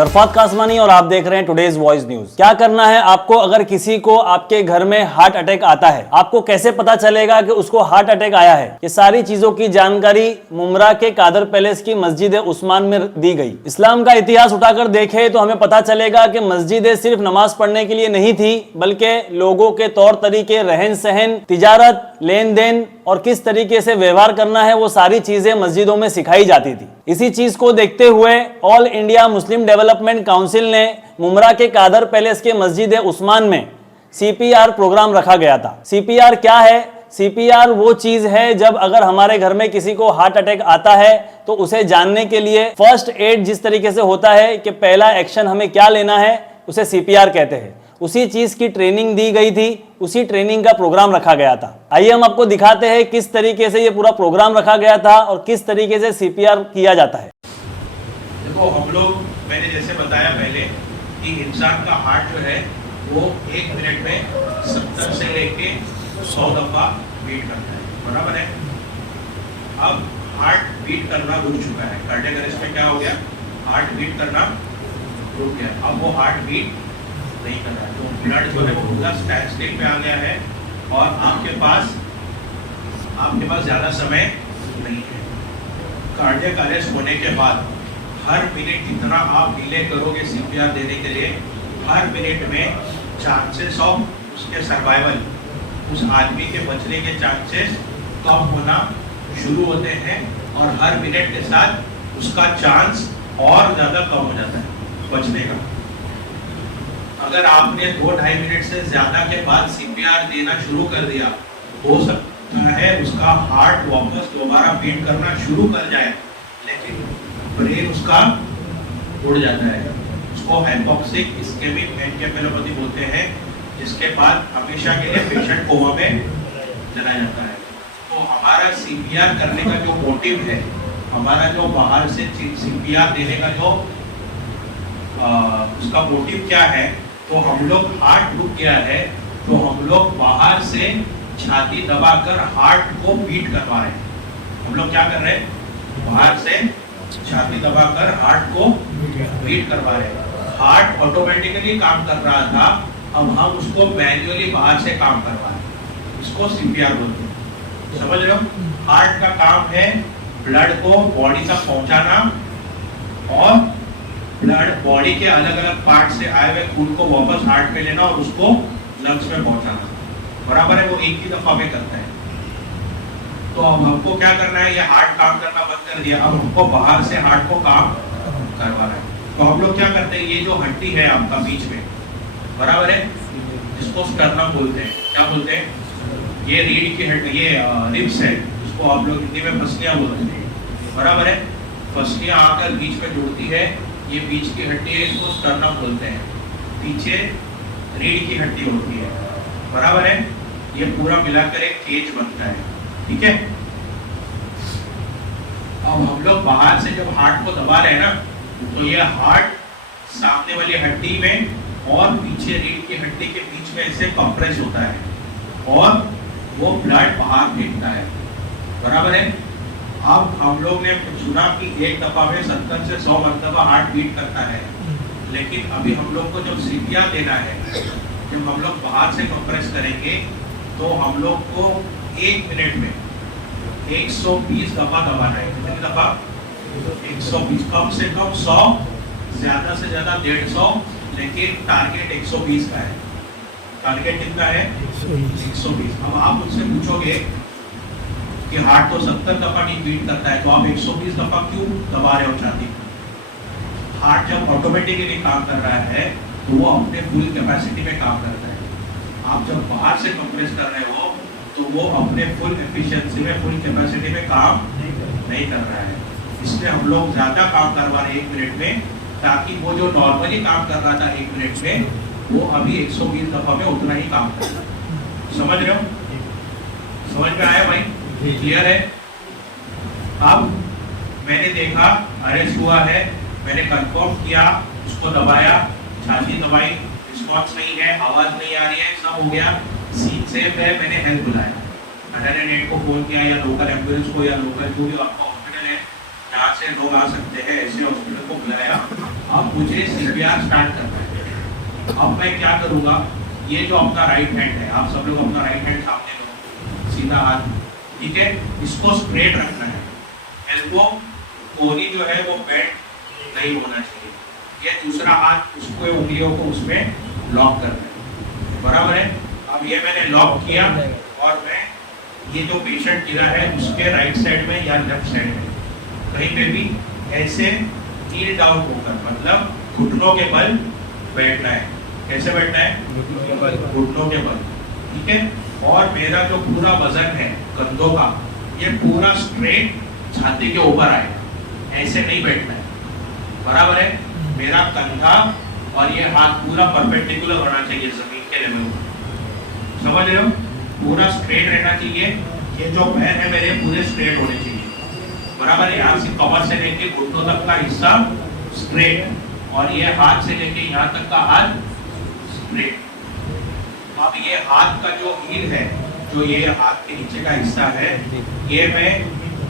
मैं अरफात कासमानी और आप देख रहे हैं टुडेज वॉइस न्यूज। क्या करना है आपको अगर किसी को आपके घर में हार्ट अटैक आता है, आपको कैसे पता चलेगा कि उसको हार्ट अटैक आया है, ये सारी चीजों की जानकारी मुमरा के कादर पैलेस की मस्जिद उस्मान में दी गई। इस्लाम का इतिहास उठाकर देखें तो हमें पता चलेगा कि मस्जिदें सिर्फ नमाज पढ़ने के लिए नहीं थी, बल्कि लोगों के तौर तरीके, रहन सहन, तिजारत, लेन देन और किस तरीके से व्यवहार करना है, वो सारी चीजें मस्जिदों में सिखाई जाती थी। इसी चीज को देखते हुए all India Muslim development council ने मुमरा के कादर पैलेस के मस्जिद उस्मान में सीपीआर प्रोग्राम रखा गया था। सीपीआर क्या है? सीपीआर वो चीज है जब अगर हमारे घर में किसी को हार्ट अटैक आता है तो उसे जानने के लिए फर्स्ट एड जिस तरीके से होता है कि पहला एक्शन हमें क्या लेना है, उसे सीपीआर कहते हैं। उसी चीज की ट्रेनिंग दी गई थी, उसी ट्रेनिंग का प्रोग्राम रखा गया था। आइए हम आपको दिखाते हैं किस तरीके से ये पूरा प्रोग्राम रखा गया था और किस तरीके से सीपीआर किया जाता है। देखो, हम लोग, मैंने जैसे बताया पहले कि इंसान का हार्ट जो है वो 1 मिनट में 70 से लेके 100 दफा बीट करता है, बराबर है। अब हार्ट बीट करना रुक चुका है, कार्डियक अरेस्ट में क्या हो गया, हार्ट बीट करना रुक गया। अब वो हार्ट बीट नहीं कर रहा है, तो ब्लड जो है पूरा स्टैंड स्टेट पे आ गया है और आपके पास ज्यादा समय नहीं है। कार्डियक अरेस्ट होने के बाद हर मिनट जितना आप डिले करोगे सीपीआर देने के लिए, हर मिनट में चांसेस ऑफ उसके सर्वाइवल, उस आदमी के बचने के चांसेस कम होना शुरू होते हैं और हर मिनट के साथ उसका चांस और ज्यादा कम हो जाता है बचने का। अगर आपने 2-2.5 मिनट से ज्यादा के बाद सीपीआर देना शुरू कर दिया, हो सकता है उसका हार्ट वापस दोबारा बीट करना शुरू कर जाए, लेकिन ब्रेन उसका उड़ जाता है। उसको हाइपोक्सिक इस्केमिक एन्केफेलोपैथी बोलते हैं, जिसके बाद हमेशा के लिए पेशेंट कोमा में चला जाता है। तो हमारा सीपीआर करने का जो मोटिव है, हमारा जो बाहर से सीपीआर देने का जो उसका मोटिव क्या है, तो हम लोग हार्ट रुक गया है तो हम लोग बाहर से छाती दबाकर हार्ट को बीट करवा रहे हैं। हम लोग क्या कर रहे हैं, बाहर से छाती दबाकर हार्ट को बीट करवा रहे हैं। हार्ट ऑटोमेटिकली काम कर रहा था, अब हम उसको मैन्युअली बाहर से काम करवा रहे हैं, इसको सीपीआर बोलते हैं। समझ रहे हो? हार्ट का काम है ब्लड को बॉडी तक पहुंचाना और ब्लड बॉडी के अलग अलग पार्ट से आए हुए खून को वापस हार्ट में लेना और उसको लंग्स में पहुंचाना, बराबर है। वो एक ही दफा में करता है। तो अब हमको क्या करना है, ये हार्ट काम करना बंद कर दिया, अब हमको बाहर से हार्ट को काम करवाना है। तो हम लोग क्या करते हैं, ये जो हड्डी है आपका बीच में, बराबर है, जिसको स्टर्नम बोलते हैं, क्या बोलते हैं, ये रीढ़ की हड्डी, ये रिब्स है, जिसको आप लोग हिंदी में फसलियां बोलते हैं, बराबर है। फसलियां आकर बीच में जुड़ती है, ये बीच की हड्डी है, इसको स्टर्नम बोलते हैं। पीछे रीढ़ की हड्डी होती है, बराबर है। ये पूरा मिलाकर एक केज बनता है, ठीक है। अब हम लोग बाहर से जब हार्ट को दबा रहे हैं ना, तो ये हार्ट सामने वाली हड्डी में और पीछे रीढ़ की हड्डी के बीच में ऐसे कंप्रेस होता है और वो ब्लड बाहर फेंकता है, बराबर है। अब हम लोग ने सुना कि एक दफा में 70 से 100 मरतबा हार्ट बीट करता है, लेकिन अभी हम लोग को जब सीपीआर देना है, जब हम लोग बाहर से कंप्रेस करेंगे तो हम लोग को 1 मिनट में 120 दफा दबाना है। कितनी दफा? 120, कम से कम 100, ज्यादा से ज्यादा 150, लेकिन टारगेट 120 का है। टारगेट कितना है? 120। अब आप मुझसे पूछोगे कि हार्ट तो 70 दफा नहीं बीट करता है, तो आप 120 दफा क्यों दबा रहे हो छाती? हार्ट जब ऑटोमेटिकली काम कर रहा है तो वो अपने फुल कैपेसिटी में काम करता है। आप जब बाहर से कंप्रेस कर रहे हो तो वो अपने फुल एफिशिएंसी में, फुल कैपेसिटी में काम नहीं कर रहा है। इसलिए हम लोग ज्यादा काम करवा रहे हैं 1 मिनट में, ताकि वो जो नॉर्मली काम कर रहा था 1 मिनट में, वो अभी 120 दफा में उतना ही काम कर रहा है। समझ रहे हो? समझ में आया भाई? क्लियर है? अब मैंने देखा अरेस्ट हुआ है, मैंने कंफर्म किया, उसको दबाया, छाती दबाई, रिस्पॉन्स नहीं है, आवाज नहीं आ रही है, सब हो गया, सीन सेफ है, मैंने हेल्प बुलाया, 108 को फोन किया या लोकल एम्बुलेंस को या लोकल जो भी आपका हॉस्पिटल है जहाँ से लोग आ सकते हैं ऐसे हॉस्पिटल को बुलाया। अब मुझे CPR स्टार्ट करना है। अब मैं क्या करूँगा, ये जो अपना राइट हैंड है, आप सब लोग अपना राइट हैंड सामने लो, सीधा हाथ, ठीक है, इसको स्ट्रेट रखना है। एल्बो कोहनी जो है वो बेंड नहीं होना चाहिए। ये दूसरा हाथ उसको उंगलियों को उसमें लॉक करना है, बराबर है। अब ये मैंने लॉक किया और मैं ये जो पेशेंट गिरा है उसके राइट साइड में या लेफ्ट साइड में कहीं पे भी ऐसे नील डाउन होकर, मतलब घुटनों के बल बैठना है। कैसे बैठना है? घुटनों के बल, ठीक है। और मेरा जो पूरा वजन है कंधों का, ये पूरा स्ट्रेट छाती के ऊपर आएगा, ऐसे नहीं बैठना है, बराबर है। मेरा कंधा और ये हाथ पूरा परपेंडिकुलर होना चाहिए जमीन के लेवल पर, समझ रहे हो? पूरा स्ट्रेट रहना चाहिए। ये जो पैर है मेरे पूरे स्ट्रेट होने चाहिए, बराबर है। यहाँ से कमर से लेके घुटनों तक का हिस्सा स्ट्रेट, और ये हाथ से लेके यहाँ तक का हाथ स्ट्रेट। अब ये हाथ का जो हील है, जो ये हाथ के नीचे का हिस्सा है, ये मैं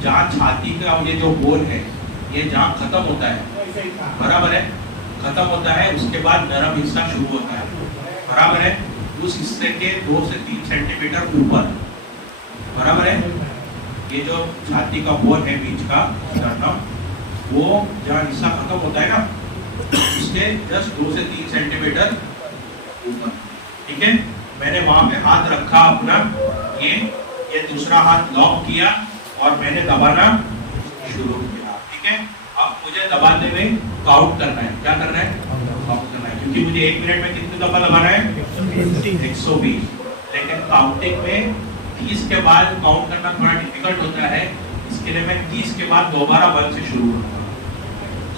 जहाँ छाती का ये जो बोन है, ये जहाँ खत्म होता है, बराबर है, खत्म होता है, उसके बाद नरम हिस्सा शुरू होता है, बराबर है। उस हिस्से के 2 से 3 सेंटीमीटर ऊपर, बराबर है। ये जो छाती का बोन है बीच का स्टर्नम, वो जहाँ हिस्सा खत्म होता है ना, उसके जस्ट 2 से 3 सेंटीमीटर ऊपर, ठीक है। मैंने वहां पे हाथ रखा अपना, ये दूसरा हाथ लॉक किया और मैंने दबाना शुरू किया, ठीक है। अब मुझे दबाने में काउंट करना है। क्या करना है? काउंट करना है, क्योंकि मुझे 1 मिनट में कितने दफा दबाना है? 120। लेकिन काउंटिंग में 30 के बाद काउंट करना थोड़ा डिफिकल्ट होता है, इसके लिए मैं 30 के बाद दोबारा 1 से शुरू करूँगा,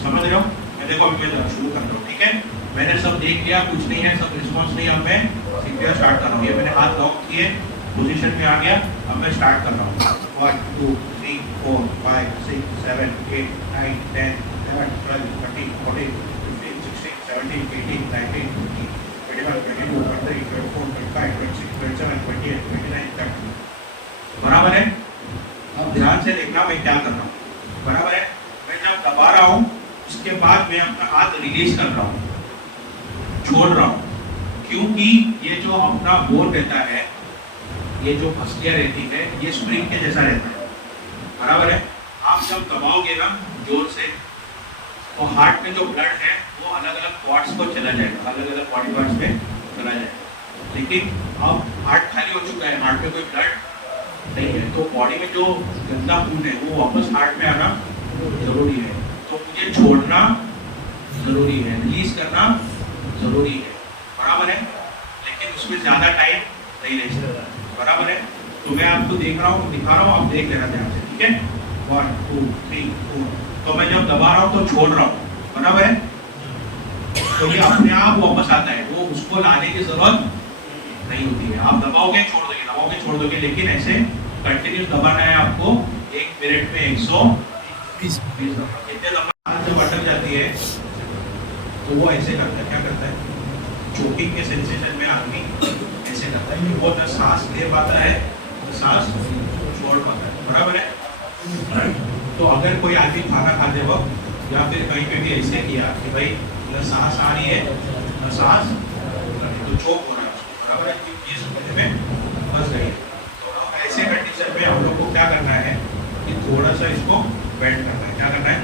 समझ रहे हो? मैं देखो अभी मैं शुरू कर रहा हूँ, ठीक है। मैंने सब देख लिया, कुछ नहीं है, सब रिस्पॉन्स नहीं। अब मैं CPR स्टार्ट कर रहा हूँ। ये मैंने हाथ लॉक किए, पोजीशन में आ गया। अब मैं स्टार्ट कर रहा हूँ। 1 2 3 4 5 6 7 8 9 10 11 12 13 14 15 16 17 18 19 20 21 22 23 24 25 26 27 28 29 30, बराबर है। अब ध्यान से देखना मैं क्या कर रहा हूँ, बराबर है। मैं जब दबा रहा हूँ उसके बाद मैं अपना हाथ रिलीज कर रहा हूँ, छोड़ रहा हूँ, क्योंकि ये जो अपना बोन रहता है, ये जो फसलियाँ रहती है, ये स्प्रिंग के जैसा रहता है, बराबर है। आप जब दबाओगे ना जोर से, तो हार्ट में जो ब्लड है वो अलग अलग पार्ट्स को चला जाएगा, अलग अलग बॉडी पार्ट्स में चला जाएगा। लेकिन अब हार्ट खाली हो चुका है, हार्ट में कोई ब्लड नहीं है, तो बॉडी में जो गंदा खून है वो वापस हार्ट में आना जरूरी है। तो मुझे छोड़ना जरूरी है, रिलीज करना जरूरी है, बराबर है। लेकिन उसमें ज्यादा टाइम नहीं ले सकता, बराबर है। तो मैं आपको दिखा रहा हूँ, आप देख लेना ध्यान से, ठीक है। 1 2 3 4। तो मैं जब दबा रहा हूँ तो छोड़ रहा हूँ, बराबर है। तो ये अपने आप वापस आता है, वो उसको लाने की जरूरत नहीं होती है। आप दबाओगे छोड़ दोगे, दबाओगे छोड़ दोगे, लेकिन ऐसे कंटिन्यूस दबाना है आपको 1 मिनट में 120 दफा। कितने दफा जब अटक जाती है तो वो ऐसे करता है, क्या करता है, चोकिंग के सेंसेशन में आदमी ऐसे करता है, वो न सांस ले पाता है न सांस छोड़ पाता है, बराबर है। तो अगर कोई आदमी खाना खाते वक्त या फिर कहीं पे भी ऐसे किया कि भाई न सांस आ रही है न सांस, तो चोक हो रहा है, बराबर है, क्योंकि ये समझ में फंस गई है। तो अब ऐसे कंडीशन में हम लोग को क्या करना है कि थोड़ा सा इसको बेंड करना है। क्या करना है?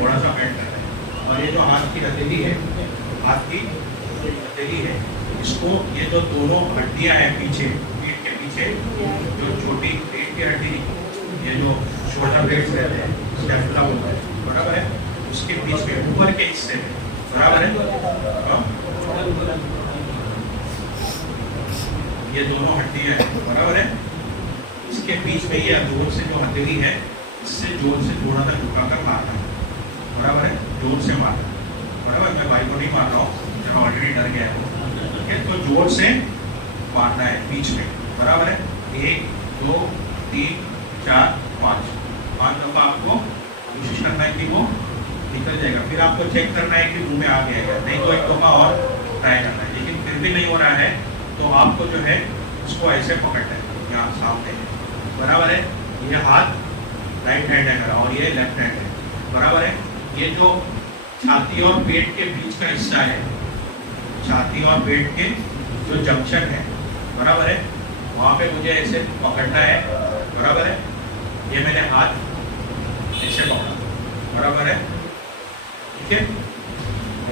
थोड़ा सा बेंड करना है। और ये जो हाथ की हथेली है, हाथ की हथेली है, इसको ये जो दोनों हड्डियां हैं पीछे, पीठ के पीछे, जो छोटी पीठ की हड्डी, ये जो शोल्डर ब्लेड्स रहते हैं, स्कैपुला होता है, बराबर है, उसके बीच में ऊपर के हिस्से में, बराबर है, ये दोनों हड्डियां हैं, बराबर है। इसके बीच में ये जोर से जो हथेली है, इससे जोर से थोड़ा सा झुकाकर मारना है, बराबर है, जोर से मारना है, बराबर। मैं भाई को नहीं मार रहा हूँ, जहाँ ऑलरेडी डर गया है, ठीक है। तो जोर से मारना है बीच में, बराबर है। 1 2 3 4 5 दफा आपको कोशिश करना है कि वो निकल जाएगा। फिर आपको चेक करना है कि मुंह में आ गया है, नहीं तो 1 दफा और ट्राई करना है। लेकिन फिर भी नहीं हो रहा है तो आपको जो है उसको ऐसे पकड़ना है, यहाँ सामने, बराबर है। ये हाथ राइट हैंड है मेरा और ये लेफ्ट हैंड है, बराबर है। ये जो छाती और पेट के बीच का हिस्सा है, छाती और पेट के जो जंक्शन है, बराबर है, वहाँ पे मुझे ऐसे पकड़ना है, बराबर है। ये मैंने हाथ ऐसे पकड़ा, बराबर है, ठीक है,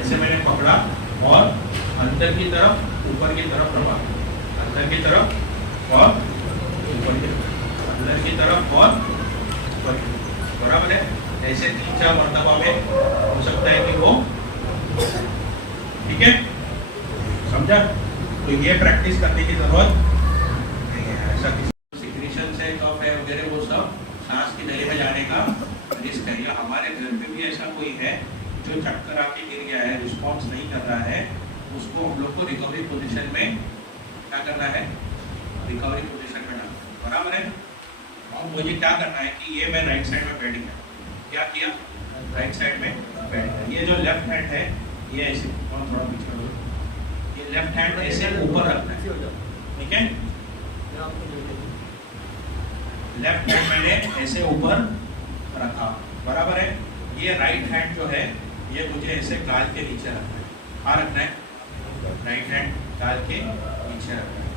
ऐसे मैंने पकड़ा और अंदर की तरफ ऊपर की तरफ दबा, अंदर की तरफ और ऊपर की तरफ, अंदर की तरफ और ऊपर की तरफ, बराबर है। ऐसे 3-4 मरतबा में हो सकता है कि वो, ठीक है, समझा। तो ये प्रैक्टिस करने की जरूरत नहीं है। ऐसा किसी सिक्रीशन से कफ है वगैरह वो सब सांस की नली में जाने का रिस्क है। या हमारे घर पे भी ऐसा कोई है जो चक्कर आके गिर गया है, रिस्पॉन्स नहीं कर रहा है, उसको हम लोग को रिकवरी पोजीशन में क्या करना है, रिकवरी पोजीशन में डालना, बराबर है। और मुझे क्या करना है कि ये मैं राइट साइड में बैठ गया, क्या किया, राइट साइड में बैठ गया। ये जो लेफ्ट हैंड है ये ऐसे थोड़ा पीछे हो, ये लेफ्ट हैंड ऐसे ऊपर रखना है, ठीक है। लेफ्ट हैंड मैंने ऐसे ऊपर रखा, बराबर है। ये राइट हैंड जो है ये मुझे ऐसे गाल के नीचे रखना है, कहाँ रखना है, राइट हैंड गाल के नीचे रखना है।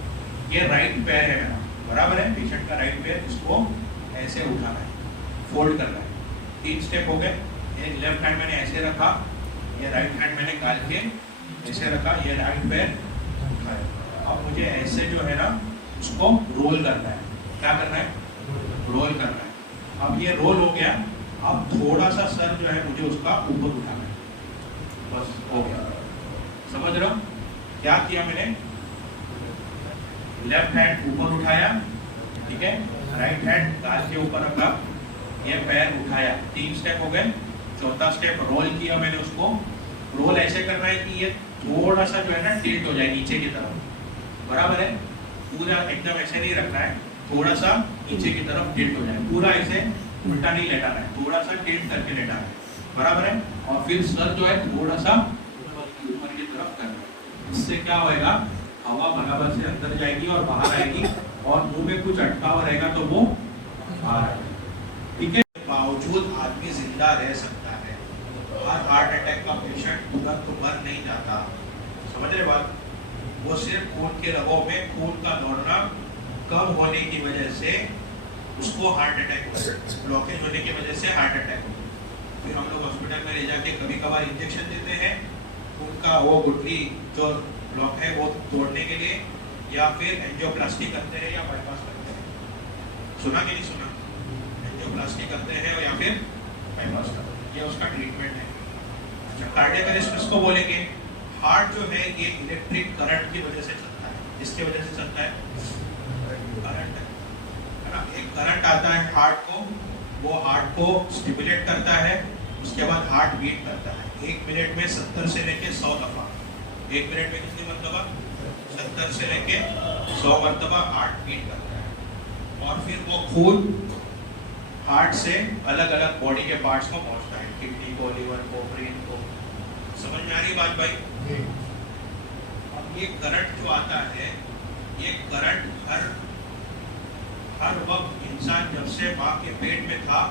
ये राइट पैर है मेरा, बराबर है, पेशेंट का राइट पैर, इसको ऐसे उठाना है, फोल्ड करना है। 3 स्टेप हो गए। ये लेफ्ट हैंड मैंने ऐसे रखा, ये राइट हैंड मैंने गाल के ऐसे रखा, ये राइट पैर उठाया। अब मुझे ऐसे जो है ना उसको रोल करना है, क्या करना है, रोल करना है। अब ये रोल हो गया, अब थोड़ा सा सर जो है मुझे उसका ऊपर उठाना है, बस हो गया। समझ रहे हो क्या किया मैंने, लेफ्ट हैंड ऊपर उठाया, ठीक है, राइट हैंड गाल के ऊपर रखा, ये पैर उठाया, 3 स्टेप हो गए। चौथा स्टेप रोल किया मैंने उसको। रोल ऐसे करना है कि ये थोड़ा सा जो है ना टिल्ट हो जाए नीचे की तरफ, बराबर है। पूरा एकदम ऐसे नहीं रखना है, थोड़ा सा नीचे की तरफ टिल्ट हो जाए, पूरा ऐसे उल्टा नहीं लेटाना है, थोड़ा सा टिल्ट करके लेटाना है, बराबर है। और फिर सर जो है थोड़ा सा ऊपर की तरफ करना है। इससे क्या होएगा, हवा बराबर से अंदर जाएगी और बाहर आएगी, और मुंह में कुछ अटका हुआ रहेगा तो वो बाहर आएगा, ठीक है। बावजूद आदमी जिंदा रह सकता है। हर हार्ट अटैक का पेशेंट तुरंत तो मर नहीं जाता, समझ रहे बात। वो सिर्फ खून के रगों में खून का दौड़ना कम होने की वजह से उसको हार्ट अटैक होता है, ब्लॉकेज होने की वजह से हार्ट अटैक होता है। फिर हम लोग हॉस्पिटल में ले जाके कभी कभार इंजेक्शन देते हैं उनका वो गुठली जो ब्लॉक है वो तोड़ने के लिए, या फिर एंजियोप्लास्टी करते हैं या बाईपास करते हैं। सुना कि नहीं सुना, एंजियोप्लास्टी करते हैं या फिर बाईपास करते हैं, ये उसका ट्रीटमेंट है। अच्छा, कार्डियक अरेस्ट किसको बोलेंगे, हार्ट जो है ये इलेक्ट्रिक करंट की वजह से चलता है। इसकी वजह से चलता है, करंट है ना, एक करंट आता है हार्ट को, वो हार्ट को स्टिमुलेट करता है, उसके बाद हार्ट बीट करता है 1 मिनट में 70 से लेके 100 दफा। 1 मिनट में कितनी मरतबा, 70 से लेके 100 मरतबा हार्ट बीट करता है। और फिर वो खून हार्ट से अलग अलग बॉडी के पार्ट्स को पहुंचता है, किडनी को, लिवर को, ब्रेन को। समझ में आ रही बात भाई। अब ये करंट जो आता है, ये करंट हर वक्त इंसान जब से माँ के पेट में था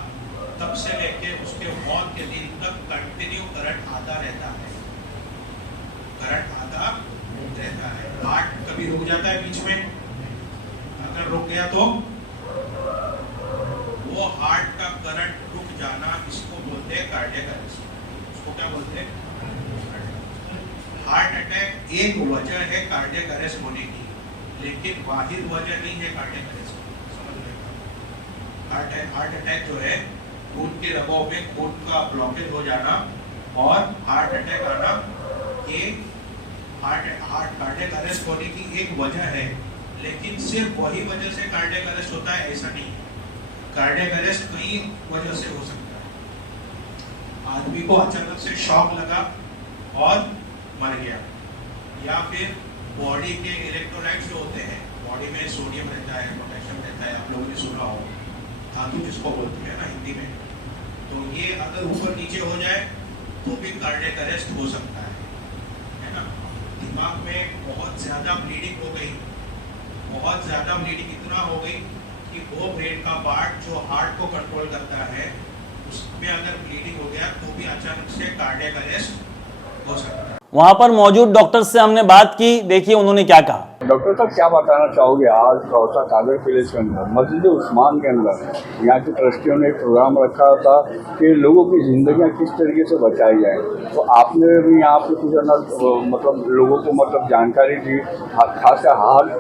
तब से लेके उसके मौत के दिन तक कंटिन्यू करंट आता रहता है, करंट आता रहता है। हार्ट कभी रुक जाता है बीच में, अगर रुक गया तो वो हार्ट का करंट रुक जाना, इसको बोलते हैं कार्डियक अरेस्ट। इसको क्या बोलते हैं, हार्ट अटैक एक वजह है कार्डियक अरेस्ट होने की, लेकिन वाहिद वजह नहीं है कार्डियक अरेस्ट। हार्ट अटैक जो है खून के रगों में खून का ब्लॉकेज हो जाना और हार्ट अटैक आना, ये कार्डियक अरेस्ट होने की एक वजह है, लेकिन सिर्फ वही वजह से कार्डियक अरेस्ट होता है ऐसा नहीं है। कार्डियक अरेस्ट कई वजह से हो सकता है। आदमी को अचानक से शॉक लगा और मर गया, या फिर बॉडी के इलेक्ट्रोलाइट्स जो होते हैं, बॉडी में सोडियम रहता है, पोटेशियम रहता है, आप लोगों ने सुना हो, धातु जिसको बोलते हैं ना हिंदी में, तो ये अगर ऊपर नीचे हो जाए तो भी कार्डियक अरेस्ट हो सकता है ना। दिमाग में बहुत ज्यादा ब्लीडिंग हो गई, बहुत ज्यादा ब्लीडिंग इतना हो गई कि वो ब्रेन का पार्ट जो हार्ट को कंट्रोल करता है उसमें अगर ब्लीडिंग हो गया तो भी अचानक से कार्डियक अरेस्ट हो सकता है। वहां पर मौजूद डॉक्टर से हमने बात की, देखिए उन्होंने क्या कहा। डॉक्टर साहब क्या बताना चाहोगे आज कौसा कादर पैलेस के अंदर मस्जिद उस्मान के अंदर यहाँ के ट्रस्टियों ने एक प्रोग्राम रखा था कि लोगों की ज़िंदगियाँ किस तरीके से बचाई जाए, तो आपने भी यहाँ पे कुछ मतलब लोगों को मतलब जानकारी दी, खासकर हार्ट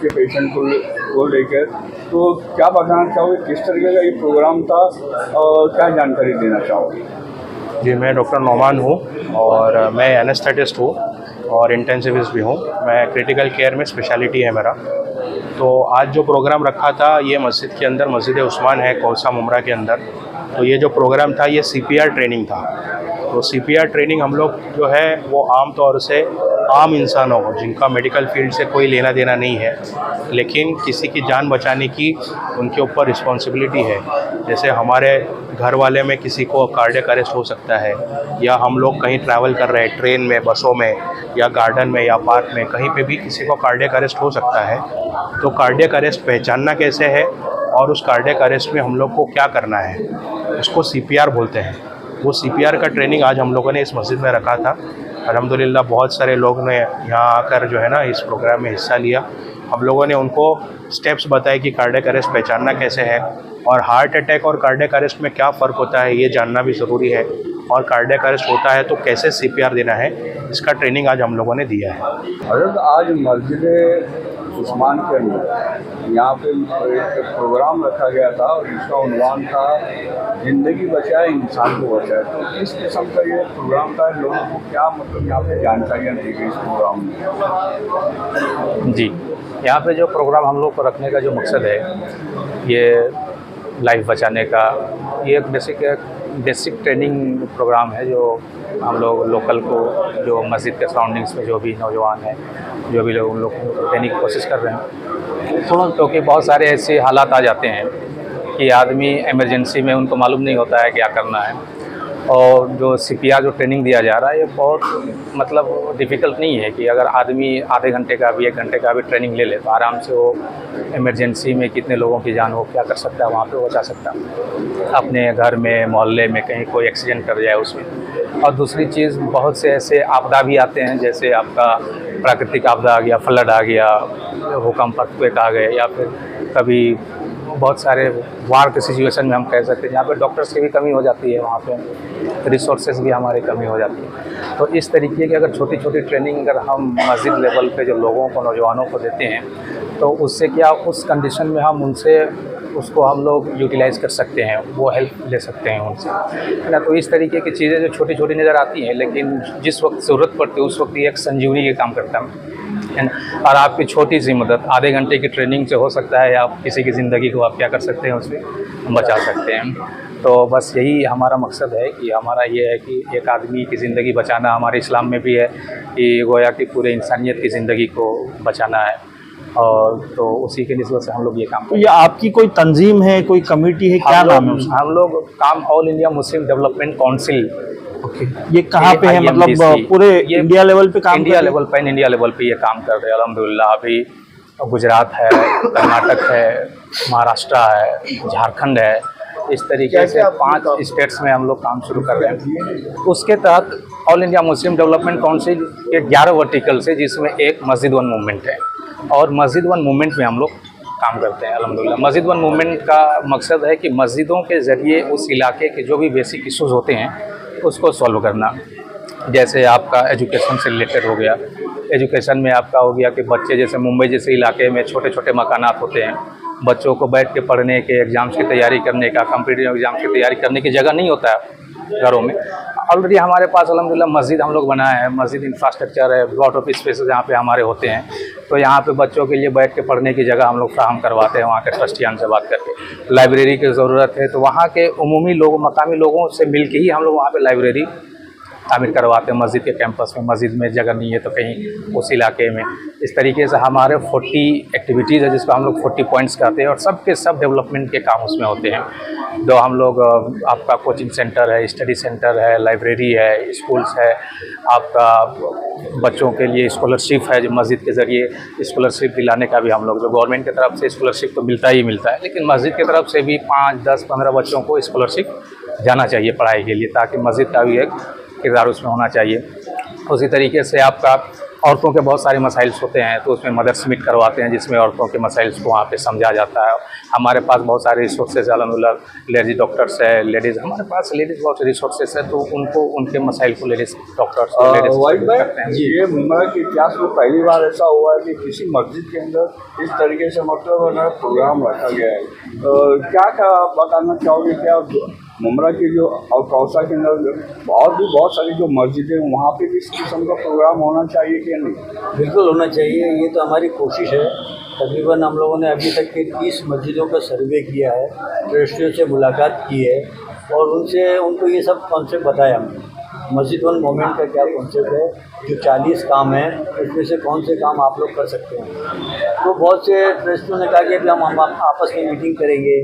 के पेशेंट को लेकर, तो क्या बताना चाहोगे किस तरीके का ये प्रोग्राम था और क्या जानकारी देना चाहोगे? जी, मैं डॉक्टर नौमान हूँ और मैं एनेस्थेटिस्ट हूँ और इंटेंसिविस्ट भी हूँ। मैं क्रिटिकल केयर में स्पेशलिटी है मेरा। तो आज जो प्रोग्राम रखा था ये मस्जिद के अंदर, मस्जिद उस्मान है कौसा मुमरा के अंदर। तो ये जो प्रोग्राम था ये CPR ट्रेनिंग था। तो CPR ट्रेनिंग हम लोग जो है वो आम तौर से आम इंसानों को जिनका मेडिकल फील्ड से कोई लेना देना नहीं है, लेकिन किसी की जान बचाने की उनके ऊपर रिस्पॉन्सिबिलिटी है। जैसे हमारे घर वाले में किसी को कार्डियक अरेस्ट हो सकता है, या हम लोग कहीं ट्रैवल कर रहे हैं ट्रेन में, बसों में, या गार्डन में, या पार्क में, कहीं पे भी किसी को कार्डियक अरेस्ट हो सकता है। तो कार्डियक अरेस्ट पहचानना कैसे है और उस कार्डियक अरेस्ट में हम लोग को क्या करना है, उसको CPR बोलते हैं। वो CPR का ट्रेनिंग आज हम लोगों ने इस मस्जिद में रखा था। अल्हम्दुलिल्लाह बहुत सारे लोग ने यहाँ आकर जो है ना इस प्रोग्राम में हिस्सा लिया। हम लोगों ने उनको स्टेप्स बताए कि कार्डियक अरेस्ट पहचानना कैसे है, और हार्ट अटैक और कार्डियक अरेस्ट में क्या फ़र्क होता है ये जानना भी ज़रूरी है, और कार्डियक अरेस्ट होता है तो कैसे CPR देना है, इसका ट्रेनिंग आज हम लोगों ने दिया है। हज़रत आज मस्जिद उस्मान के अंदर यहाँ पे एक प्रोग्राम रखा गया था और इसका उन्वान था ज़िंदगी बचाए इंसान को बचाए। तो इस किस्म का ये प्रोग्राम था, लोगों को क्या मतलब यहाँ पे जानकारियाँ दी गई इस प्रोग्राम में? जी, यहाँ पे जो प्रोग्राम हम लोग को रखने का जो मकसद है ये लाइफ बचाने का, ये एक बेसिक ट्रेनिंग प्रोग्राम है जो हम लोग लोकल को, जो मस्जिद के सराउंडिंग्स में जो भी नौजवान हैं, जो भी लोग उन लोग देने की कोशिश कर रहे हैं। क्योंकि बहुत सारे ऐसे हालात आ जाते हैं कि आदमी इमरजेंसी में उनको मालूम नहीं होता है क्या करना है, और जो CPR जो ट्रेनिंग दिया जा रहा है ये बहुत मतलब डिफ़िकल्ट नहीं है कि अगर आदमी आधे घंटे का भी 1 घंटे का भी ट्रेनिंग ले ले तो आराम से वो इमरजेंसी में कितने लोगों की जान हो क्या कर सकता है, वहाँ पे बचा सकता है। अपने घर में, मोहल्ले में कहीं कोई एक्सीडेंट कर जाए उसमें। और दूसरी चीज़, बहुत से ऐसे आपदा भी आते हैं, जैसे आपका प्राकृतिक आपदा आ गया, फ्लड आ गया, भूकंप अर्थक्वेक आ गए, या फिर कभी बहुत सारे वार के सिचुएशन में हम कह सकते हैं जहाँ पे डॉक्टर्स की भी कमी हो जाती है, वहाँ पे रिसोर्सेज भी हमारी कमी हो जाती है। तो इस तरीके की अगर छोटी छोटी ट्रेनिंग अगर हम मस्जिद लेवल पे जो लोगों को, नौजवानों को देते हैं, तो उससे क्या उस कंडीशन में हम उनसे उसको हम लोग यूटिलाइज़ कर सकते हैं, वो हेल्प ले सकते हैं उनसे, है ना। तो इस तरीके की चीज़ें जो छोटी छोटी नज़र आती हैं, लेकिन जिस वक्त ज़रूरत पड़ती है उस वक्त ये एक संजीवनी के काम करता है ना। और आपकी छोटी सी मदद आधे घंटे की ट्रेनिंग से हो सकता है, आप किसी की ज़िंदगी को आप क्या कर सकते हैं, उसमें बचा सकते हैं। तो बस यही हमारा मकसद है कि हमारा ये है कि एक आदमी की ज़िंदगी बचाना हमारे इस्लाम में भी है कि गोया कि पूरे इंसानियत की ज़िंदगी को बचाना है, और तो उसी के निस्बत से हम लोग ये काम करते हैं। तो ये आपकी कोई तंजीम है, कोई कमेटी है, क्या नाम है उसका? हम लोग काम all India Muslim development council. Okay, ये कहाँ पे है, मतलब पूरे इंडिया लेवल पे काम? इंडिया लेवल पे, इंडिया लेवल पे ये काम कर रहे हैं अल्हम्दुलिल्लाह। अभी गुजरात है, कर्नाटक है, महाराष्ट्र है, झारखंड है, इस तरीके से 5 स्टेट्स में हम लोग काम शुरू कर रहे हैं। उसके तहत all India Muslim development council के 11 वर्टिकल्स है, जिसमें एक मस्जिद वन मूवमेंट है, और मस्जिद वन मूवमेंट में हम लोग काम करते हैं अल्हम्दुलिल्लाह। मस्जिद वन मूवमेंट का मकसद है कि मस्जिदों के ज़रिए उस इलाके के जो भी बेसिक इश्यूज़ होते हैं उसको सॉल्व करना। जैसे आपका एजुकेशन से रिलेटेड हो गया, एजुकेशन में आपका हो गया कि बच्चे, जैसे मुंबई जैसे इलाके में छोटे छोटे मकानात होते हैं, बच्चों को बैठ के पढ़ने के, एग्ज़ाम्स की तैयारी करने का, कॉम्पिटिटिव एग्ज़ाम्स की तैयारी करने की जगह नहीं होता है घरों में। ऑलरेडी हमारे पास अल्हम्दुलिल्लाह मस्जिद हम लोग बनाए हैं, मस्जिद इंफ्रास्ट्रक्चर है, लॉट ऑफ स्पेसेस जहाँ पे हमारे होते हैं। तो यहाँ पे बच्चों के लिए बैठ के पढ़ने की जगह हम लोग फ्राहम करवाते हैं वहाँ के ट्रस्टियान से बात करके। लाइब्रेरी की ज़रूरत है तो वहाँ के उमूमी लोगों, मकामी लोगों से मिल के ही हम लोग वहाँ पर लाइब्रेरी तामीर करवाते हैं। मस्जिद के कैंपस में, मस्जिद में जगह नहीं है तो कहीं उस इलाके में। इस तरीके से हमारे 40 एक्टिविटीज़ है, जिसको हम लोग 40 पॉइंट्स कहते हैं, और सब के सब डेवलपमेंट के काम उसमें होते हैं। जो हम लोग आपका कोचिंग सेंटर है, स्टडी सेंटर है, लाइब्रेरी है, स्कूल्स है, आपका बच्चों के लिए स्कॉलरशिप है, जो मस्जिद के ज़रिए स्कॉलरशिप दिलाने का भी हम लोग, जो गवर्नमेंट की तरफ से स्कॉलरशिप तो मिलता ही मिलता है, लेकिन मस्जिद की तरफ से भी 5, 10, 15 बच्चों को स्कॉलरशिप जाना चाहिए पढ़ाई के लिए, ताकि मस्जिद का भी एक किरदार उसमें होना चाहिए। उसी तरीके से आपका औरतों के बहुत सारे मसाइल्स होते हैं, तो उसमें मदर्स मीट करवाते हैं, जिसमें औरतों के मसाइल्स को वहाँ पे समझा जाता है। हमारे पास बहुत सारे रिसोर्सेज अल्हम्दुलिल्लाह लेडीज डॉक्टर्स है, लेडीज़ हमारे पास लेडीज़ बहुत रिसोर्सेज है, तो उनको उनके मसाइल को लेडीज़ डॉक्टर्स वाइट भाई, ये मुंबई के इतिहास में पहली बार ऐसा हुआ है कि किसी मस्जिद के अंदर इस तरीके से मतलब प्रोग्राम रखा गया है। क्या बताना चाहोगे? क्या मुमरा की जो और कौसा के अंदर और भी बहुत सारी जो मस्जिदें हैं वहाँ पे भी इस किस्म का प्रोग्राम होना चाहिए कि नहीं? बिल्कुल होना चाहिए, ये तो हमारी कोशिश है। तकरीबन हम लोगों ने अभी तक के 30 मस्जिदों का सर्वे किया है, ट्रस्टियों से मुलाकात की है और उनको ये सब कॉन्सेप्ट बताया हमने। मस्जिद वन मोमेंट का क्या कॉन्सेप्ट है, जो 40 काम हैं उसमें से कौन से काम आप लोग कर सकते हैं। तो बहुत से ट्रस्टियों ने कहा कि अभी हम आपस में मीटिंग करेंगे,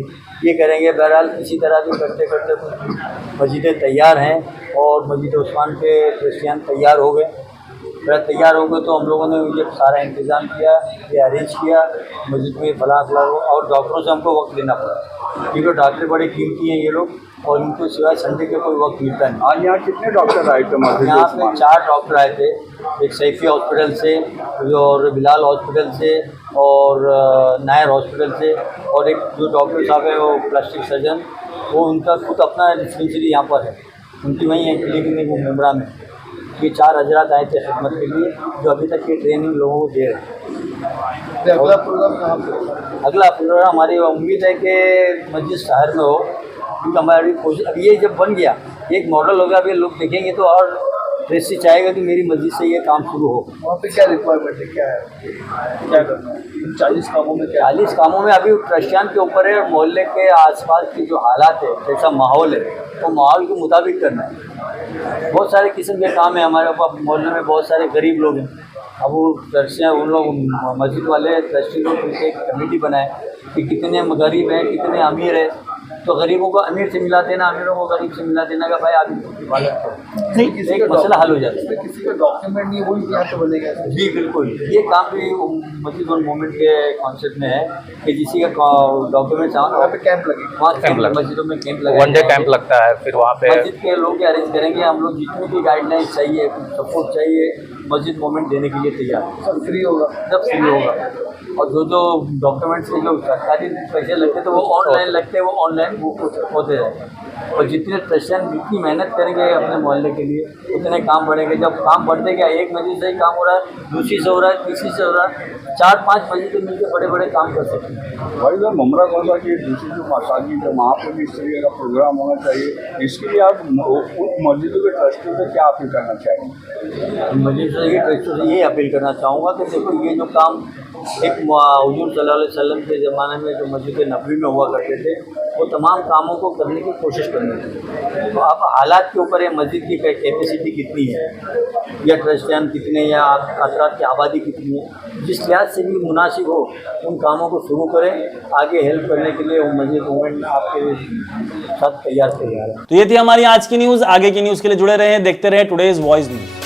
ये करेंगे। बहरहाल किसी तरह भी करते करते कुछ मस्जिदें तैयार हैं और मस्जिद उस्मान के ट्रस्टियान तैयार हो गए। फिर तैयार हो गए तो हम लोगों ने ये सारा इंतज़ाम किया, ये अरेंज किया मस्जिद में फला और डॉक्टरों से हमको वक्त लेना पड़ा, क्योंकि डॉक्टर बड़े कीमती हैं ये लोग और इनको सिवाय संडे के कोई वक्त मिलता नहीं। आज यहाँ कितने डॉक्टर आए थे? यहाँ पे 4 डॉक्टर आए थे, एक सैफी हॉस्पिटल से और बिलाल हॉस्पिटल से और नायर हॉस्पिटल से, और एक जो डॉक्टर साहब है वो प्लास्टिक सर्जन, वो उनका खुद अपना डिस्पेंसरी यहाँ पर है, उनकी वहीं है क्लिनिक में मुमरा में। ये 4 हजरात आए थे खिदमत के लिए, जो अभी तक की ट्रेनिंग लोगों को दे रहे हैं। अगला प्रोग्राम कहाँ पे? अगला प्रोग्राम हमारी उम्मीद है कि मस्जिद शहर में हो, क्योंकि हमारी कोशिश अब ये जब बन गया एक मॉडल हो गया, अभी लोग देखेंगे तो और ट्रस्टी चाहेगा कि मेरी मस्जिद से ये काम शुरू हो। वहाँ पे क्या रिक्वायरमेंट है, क्या है, क्या करना है 40 कामों में? 40 कामों में अभी ट्रस्टियान के ऊपर है और मोहल्ले के आसपास की जो हालात है, जैसा माहौल है, तो माहौल के मुताबिक करना है। बहुत सारे किस्म के काम है हमारे पास। मोहल्ले में बहुत सारे गरीब लोग हैं, अब वो ट्रस्टियाँ उन लोग मस्जिद वाले ट्रस्टी लोग मिलकर एक कमेटी बनाए कि कितने गरीब हैं कितने अमीर हैं, तो गरीबों को अमीर से मिला देना, अमीरों को गरीब से मिला देना का भाई आप इनकी हिफाजत करो, एक मसला हल हो जाता है। किसी का डॉक्यूमेंट नहीं, वो यहाँ पे बनेगा। जी बिल्कुल, ये काम भी मस्जिद वन मोमेंट के कॉन्सेप्ट में है कि किसी का डॉक्यूमेंट्स वहाँ पे कैंप लगेगा, वहाँ कैंप मस्जिदों में कैंप लगेगा, 1 डे कैंप लगता है। फिर वहाँ पे मस्जिद के लोग अरेंज करेंगे, हम लोग जितनी भी गाइडलाइन चाहिए सपोर्ट चाहिए मस्जिद मोमेंट देने के लिए तैयार है। सब फ्री होगा, सब फ्री होगा और जो डॉक्यूमेंट्स के जो सरकारी पैसे लगते तो वो ऑनलाइन लगते हैं, वो ऑनलाइन वो होते रहेंगे। और जितने ट्रस्टियन जितनी मेहनत करेंगे अपने मोहल्ले के लिए उतने काम बढ़ेंगे। जब काम बढ़ते गया, एक मस्जिद से ही काम हो रहा है, दूसरी से हो रहा है, तीसरी से हो रहा है, 4-5 मस्जिदें मिलकर बड़े बड़े काम कर सकते हैं। भाई साहब, मुमरा कौसा की दूसरी जो मसाजिद है वहाँ पर भी इस तरीके का प्रोग्राम होना चाहिए। इसके लिए आप मस्जिदों के ट्रस्टियों से क्या अपील करना चाहेंगे? मस्जिद से ये ट्रस्टियों से ये अपील करना चाहूँगा कि देखो ये जो काम एक हुजूर सल्लल्लाहु अलैहि वसल्लम के ज़माने में जो मस्जिद नबवी में हुआ करते थे, वो तमाम कामों को करने की कोशिश करनी चाहिए। तो अब हालात के ऊपर है मस्जिद की कैपेसिटी कितनी है या ट्रस्टियान कितने या अफराद की आबादी कितनी है, जिस लिहाज से भी मुनासिब हो उन कामों को शुरू करें। आगे हेल्प करने के लिए वो मस्जिद मूवमेंट आपके साथ तैयार है। तो ये थी हमारी आज की न्यूज़। आगे की न्यूज़ के लिए जुड़े रहें, देखते रहें टुडेज वॉइस न्यूज़।